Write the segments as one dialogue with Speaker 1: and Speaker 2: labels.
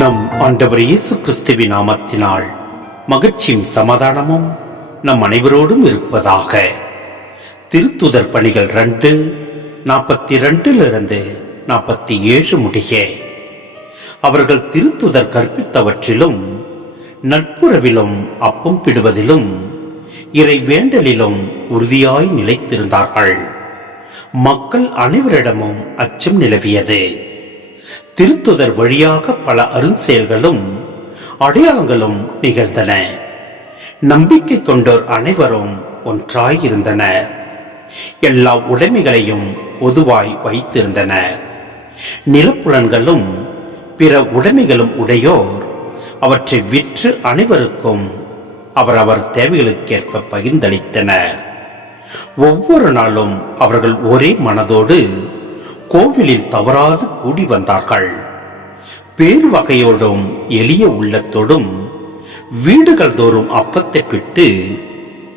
Speaker 1: நம் ஆண்டவர் இயேசு கிறிஸ்துவின் நாமத்தினால் மகிழ்ச்சியும் சமாதானமும் நம் அனைவரோடும் இருப்பதாக. திருத்துதர் பணிகள் ரெண்டு நாற்பத்தி ரெண்டிலிருந்து நாற்பத்தி ஏழு முடிய. அவர்கள் திருத்துதர் கற்பித்தவற்றிலும் நட்புறவிலும் அப்பம் பிடுவதிலும் இறை வேண்டலிலும் உறுதியாய் நிலைத்திருந்தார்கள். மக்கள் அனைவரிடமும் அச்சம் நிலவியது. திருத்துதர் வழியாக பல அருஞ்செயல்களும் அடையாளங்களும் நிகழ்ந்தன. நம்பிக்கை கொண்டோர் அனைவரும் ஒன்றாய் இருந்தனர் எல்லா உடைமைகளையும் பொதுவாய் வைத்திருந்தனர். நிலப்புலன்களும் பிற உடைமைகளும் உடையோர் அவற்றை விற்று அனைவருக்கும் அவரவர் தேவைகளுக்கேற்ப பகிர்ந்தளித்தனர். ஒவ்வொரு நாளும் அவர்கள் ஒரே மனதோடு கோவிலில் தவறாது கூடி வந்தார்கள். பேர் வகையோடும் எளிய உள்ளத்தோடும் வீடுகள் தோறும் அப்பத்தை பிட்டு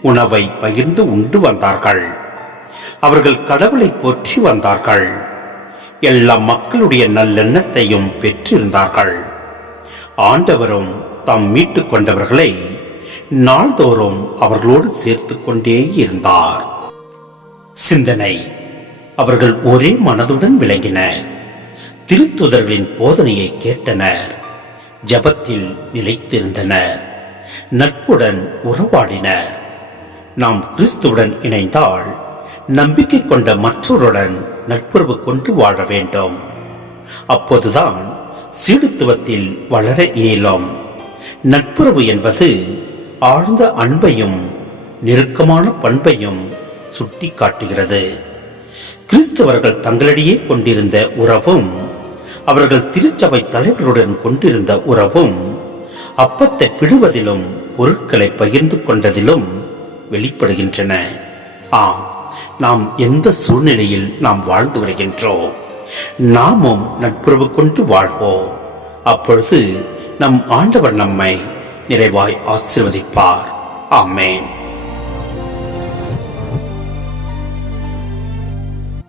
Speaker 1: உணவை பகிர்ந்து உண்டு வந்தார்கள். அவர்கள் கடவுளை போற்றி வந்தார்கள். எல்லா மக்களுடைய நல்லெண்ணத்தையும் பெற்றிருந்தார்கள். ஆண்டவரும் தாம் மீட்டுக் கொண்டவர்களை நாள்தோறும் அவர்களோடு சேர்த்து கொண்டே இருந்தார். சிந்தனை. அவர்கள் ஒரே மனதுடன் விளங்கினர். திருத்துதர்களின் போதனையை கேட்டனர். ஜபத்தில் நிலைத்திருந்தனர். நட்புடன் உறவாடினர். நாம் கிறிஸ்துவுடன் இணைந்தால் நம்பிக்கை கொண்ட மற்றொருடன் நட்புறவு கொண்டு வாழ வேண்டும். அப்போதுதான் சீடுத்துவத்தில் வளர இயலும். நட்புறவு என்பது ஆழ்ந்த அன்பையும் நெருக்கமான பண்பையும் சுட்டி காட்டுகிறது கிறிஸ்தவர்கள் தங்களிடையே கொண்டிருந்த உறவும் அவர்கள் திருச்சபை தலைவருடன் கொண்டிருந்த உறவும் அப்பத்தை பிடுவதிலும் பொருட்களை பகிர்ந்து கொண்டதிலும் வெளிப்படுகின்றன. ஆ நாம் எந்த சூழ்நிலையில் நாம் வாழ்ந்து வருகின்றோம்? நாமும் நட்புறவு கொண்டு வாழ்வோம். அப்பொழுது நம் ஆண்டவர் நம்மை நிறைவாய் ஆசிர்வதிப்பார். ஆமேன்.